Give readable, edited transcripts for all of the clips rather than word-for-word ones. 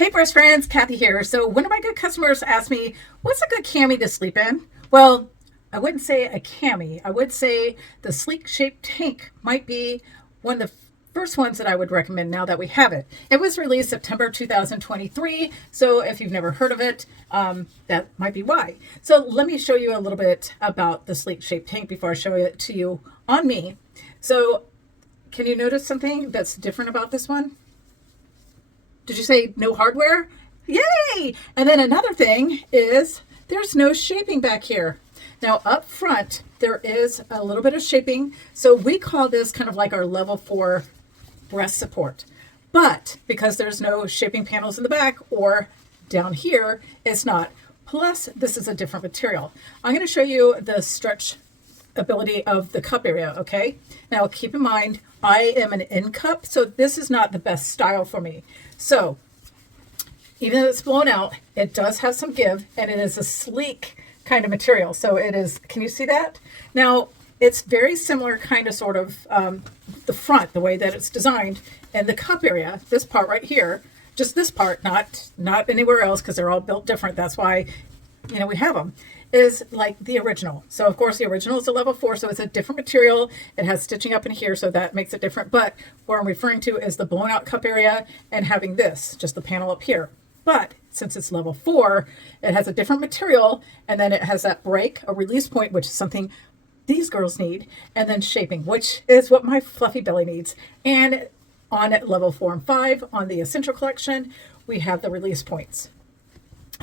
Hey, breast friends, Kathy here. So one of my good customers asked me, what's a good cami to sleep in? Well, I wouldn't say a cami. I would say the sleek shaped tank might be one of the first ones that I would recommend now that we have it. It was released September 2023. So if you've never heard of it, that might be why. So let me show you a little bit about the sleek shaped tank before I show it to you on me. So can you notice something that's different about this one? Did you say no hardware? Yay! And then another thing is there's no shaping back here. Now up front, there is a little bit of shaping. So we call this kind of like our level 4 breast support. But because there's no shaping panels in the back or down here, it's not. Plus, this is a different material. I'm going to show you the stretch ability of the cup area, okay? Now keep in mind, I am an in cup, so this is not the best style for me. So even though it's blown out, it does have some give, and it is a sleek kind of material. So it is, can you see that? Now it's very similar kind of sort of the front, the way that it's designed, and the cup area, this part right here, just this part, not anywhere else, because they're all built different. That's why, you know, we have them, is like the original. So of course the original is a level 4, so it's a different material. It has stitching up in here, so that makes it different. But what I'm referring to is the blown out cup area and having this, just the panel up here. But since it's level 4, it has a different material, and then it has that break, a release point, which is something these girls need, and then shaping, which is what my fluffy belly needs. And on level 4 and 5, on the Essential Collection, we have the release points.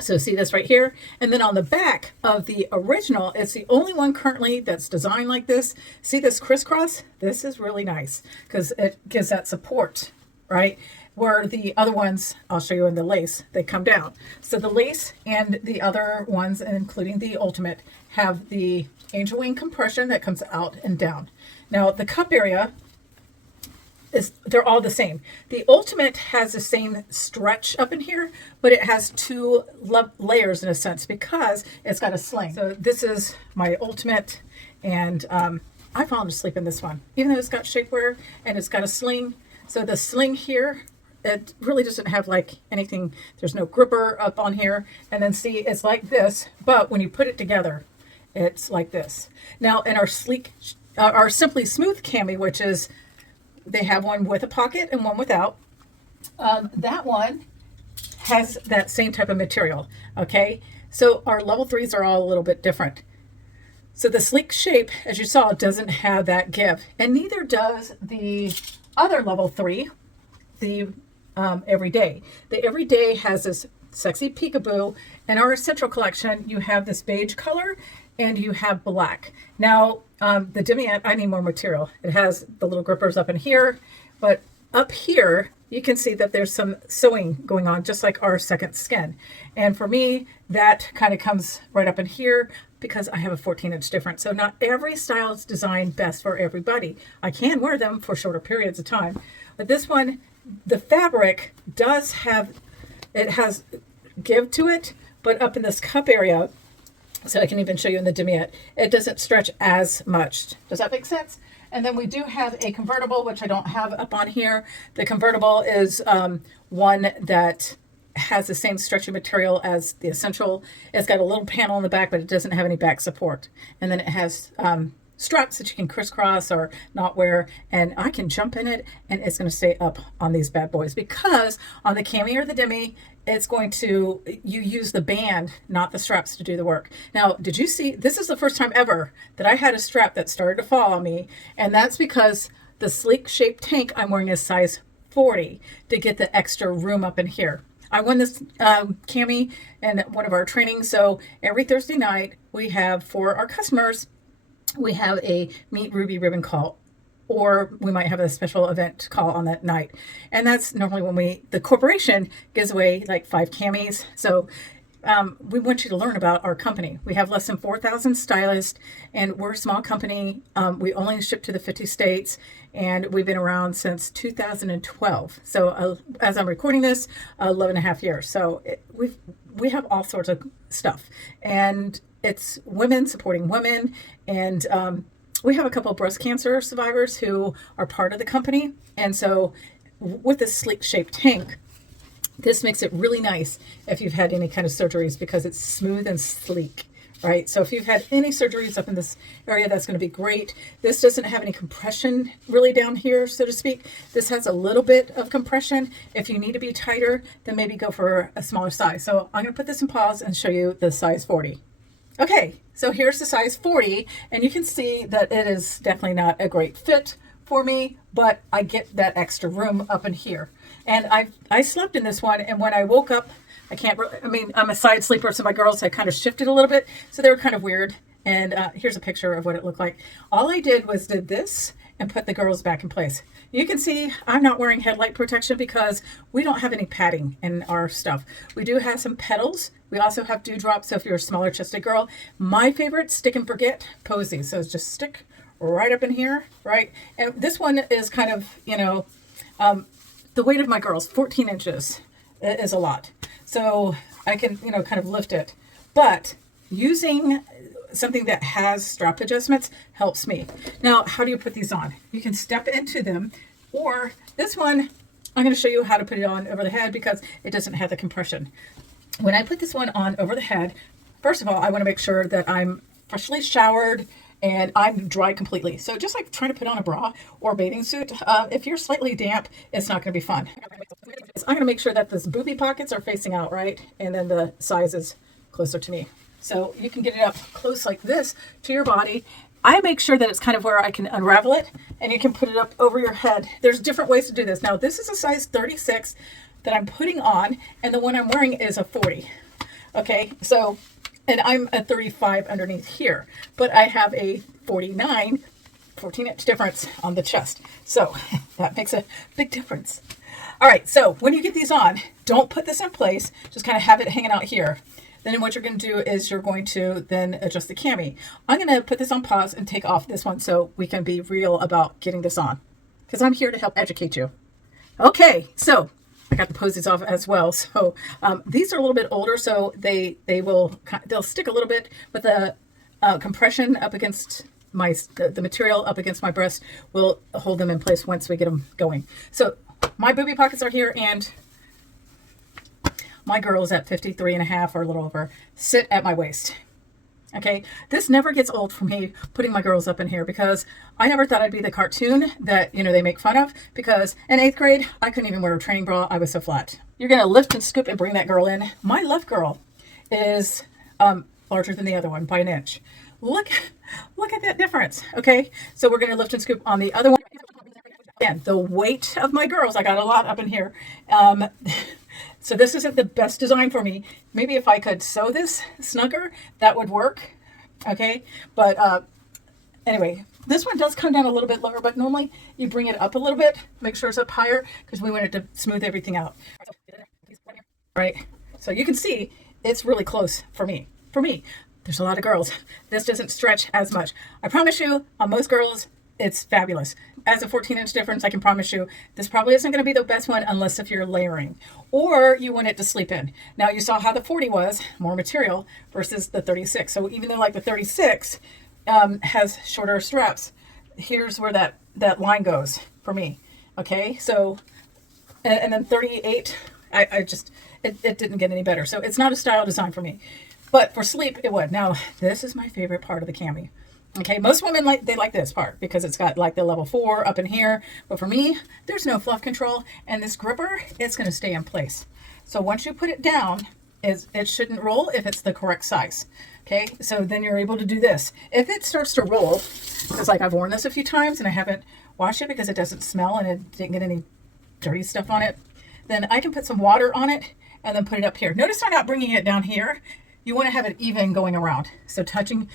So see this right here, and then on the back of the original, it's the only one currently that's designed like this. See this crisscross? This is really nice because it gives that support, right? Where the other ones, I'll show you in the lace, they come down. So the lace and the other ones, including the Ultimate, have the angel wing compression that comes out and down. Now the cup area, they're all the same. The Ultimate has the same stretch up in here, but it has 2 layers in a sense because it's got a sling. So this is my Ultimate, and I've fallen asleep in this one, even though it's got shapewear and it's got a sling. So the sling here, it really doesn't have like anything. There's no gripper up on here. And then see, it's like this, but when you put it together, it's like this. Now in our Simply Smooth cami, which is, they have one with a pocket and one without. That one has that same type of material, okay? So our level 3s are all a little bit different. So the sleek shape, as you saw, doesn't have that give, and neither does the other level 3, the Everyday. The Everyday has this sexy peekaboo. In our Essential Collection, you have this beige color and you have black. Now, the demiette, I need more material. It has the little grippers up in here, but up here, you can see that there's some sewing going on, just like our second skin. And for me, that kind of comes right up in here because I have a 14-inch difference. So not every style is designed best for everybody. I can wear them for shorter periods of time, but this one, the fabric does have, it has give to it, but up in this cup area, so I can even show you in the demiette, it doesn't stretch as much. Does that make sense? And then we do have a convertible, which I don't have up on here. The convertible is one that has the same stretchy material as the Essential. It's got a little panel in the back, but it doesn't have any back support. And then it has straps that you can crisscross or not wear, and I can jump in it and it's going to stay up on these bad boys, because on the cami or the demi, it's going to, you use the band, not the straps, to do the work. Now, did you see, this is the first time ever that I had a strap that started to fall on me, and that's because the sleek shaped tank I'm wearing is size 40 to get the extra room up in here. I won this cami in one of our trainings, so every Thursday night we have, for our customers, we have a Meet Ruby ribbon call, or we might have a special event call on that night. And that's normally when the corporation gives away like 5 camis. So we want you to learn about our company. We have less than 4,000 stylists, and we're a small company. We only ship to the 50 states, and we've been around since 2012. So as I'm recording this, 11 and a half years. So we have all sorts of stuff, and it's women supporting women, and we have a couple of breast cancer survivors who are part of the company. And so with this sleek shaped tank, This makes it really nice if you've had any kind of surgeries because it's smooth and sleek, right? So if you've had any surgeries up in this area, that's going to be great. This doesn't have any compression really down here, so to speak. This has a little bit of compression. If you need to be tighter, then maybe go for a smaller size. So I'm going to put this in pause and show you the size 40. Okay, so here's the size 40, and you can see that it is definitely not a great fit for me, but I get that extra room up in here. And I slept in this one, and when I woke up, I can't really, I mean, I'm a side sleeper, so my girls had kind of shifted a little bit, so they were kind of weird. And here's a picture of what it looked like. All I did was did this and put the girls back in place. You can see I'm not wearing headlight protection because we don't have any padding in our stuff. We do have some petals. We also have dewdrops, so if you're a smaller chested girl. My favorite, stick and forget, posy. So it's just stick right up in here, right? And this one is kind of, you know, the weight of my girls, 14 inches is a lot. So I can, you know, kind of lift it. But using something that has strap adjustments helps me. Now, how do you put these on? You can step into them, or this one, I'm going to show you how to put it on over the head because it doesn't have the compression. When I put this one on over the head, first of all, I want to make sure that I'm freshly showered and I'm dry completely. So just like trying to put on a bra or bathing suit, if you're slightly damp, it's not going to be fun. I'm going to make sure that those booby pockets are facing out, right? And then the size is closer to me. So you can get it up close like this to your body. I make sure that it's kind of where I can unravel it, and you can put it up over your head. There's different ways to do this. Now, this is a size 36 that I'm putting on, and the one I'm wearing is a 40. Okay, so, and I'm a 35 underneath here, but I have a 49, 14-inch difference on the chest. So that makes a big difference. All right, so when you get these on, don't put this in place. Just kind of have it hanging out here. Then what you're going to do is you're going to then adjust the cami. I'm going to put this on pause and take off this one so we can be real about getting this on, because I'm here to help educate you. Okay, so I got the posies off as well. So these are a little bit older, so they'll stick a little bit, but the compression up against the material up against my breast will hold them in place once we get them going. So my booby pockets are here, and my girls at 53 and a half or a little over sit at my waist. Okay, this never gets old for me putting my girls up in here because I never thought I'd be the cartoon that, you know, they make fun of, because in 8th grade, I couldn't even wear a training bra. I was so flat. You're going to lift and scoop and bring that girl in. My left girl is larger than the other one by an inch. Look at that difference. Okay, so we're going to lift and scoop on the other one. Again, the weight of my girls, I got a lot up in here. So this isn't the best design for me. Maybe if I could sew this snugger, that would work. Okay, but anyway, this one does come down a little bit lower, but normally you bring it up a little bit, make sure it's up higher, because we want it to smooth everything out. Right, so you can see it's really close for me. There's a lot of girls. This doesn't stretch as much. I promise you, on most girls, it's fabulous. As a 14-inch difference, I can promise you this probably isn't going to be the best one unless if you're layering or you want it to sleep in. Now, you saw how the 40 was, more material, versus the 36. So even though like the 36 has shorter straps, here's where that line goes for me. Okay, so, and then 38, it didn't get any better. So it's not a style design for me. But for sleep, it would. Now, this is my favorite part of the cami. Okay, most women like this part because it's got like the level 4 up in here. But for me, there's no fluff control, and this gripper, it's going to stay in place. So once you put it down, it shouldn't roll if it's the correct size. Okay, so then you're able to do this. If it starts to roll, because like I've worn this a few times and I haven't washed it because it doesn't smell and it didn't get any dirty stuff on it, then I can put some water on it and then put it up here. Notice I'm not bringing it down here. You want to have it even going around, so touching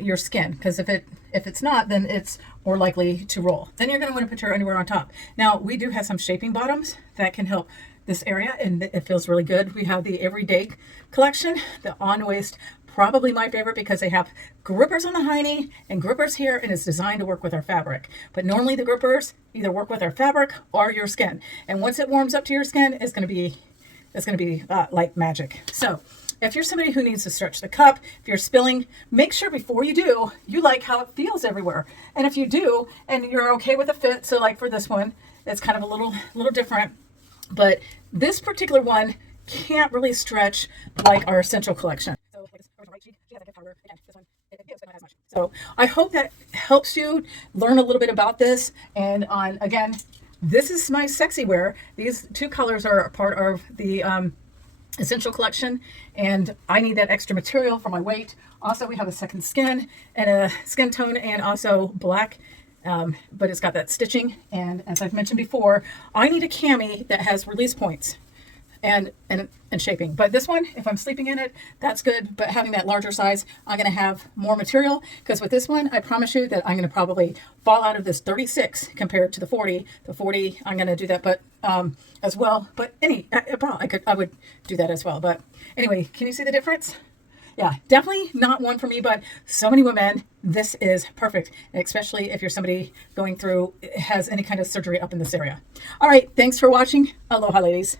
your skin, because if it's not, then it's more likely to roll. Then you're going to want to put your underwear on top. Now, we do have some shaping bottoms that can help this area, and it feels really good. We have the Everyday collection, the on waist, probably my favorite because they have grippers on the high knee and grippers here, and it's designed to work with our fabric. But normally the grippers either work with our fabric or your skin, and once it warms up to your skin, it's going to be like magic. So if you're somebody who needs to stretch the cup, if you're spilling, make sure before you do, you like how it feels everywhere. And if you do, and you're okay with the fit, so like for this one, it's kind of a little different. But this particular one can't really stretch like our Essential collection. So I hope that helps you learn a little bit about this. And on again, this is my sexy wear. These two colors are a part of the Essential collection, and I need that extra material for my weight. Also, we have a second skin and a skin tone, and also black, but it's got that stitching. And as I've mentioned before, I need a cami that has release points and shaping. But this one, if I'm sleeping in it, that's good. But having that larger size, I'm going to have more material, because with this one, I promise you that I'm going to probably fall out of this 36 compared to the 40. The 40, I'm going to do that, but as well. But I would do that as well. But anyway, can you see the difference? Yeah, definitely not one for me, but so many women, this is perfect, especially if you're somebody going through, has any kind of surgery up in this area. All right, thanks for watching. Aloha, ladies.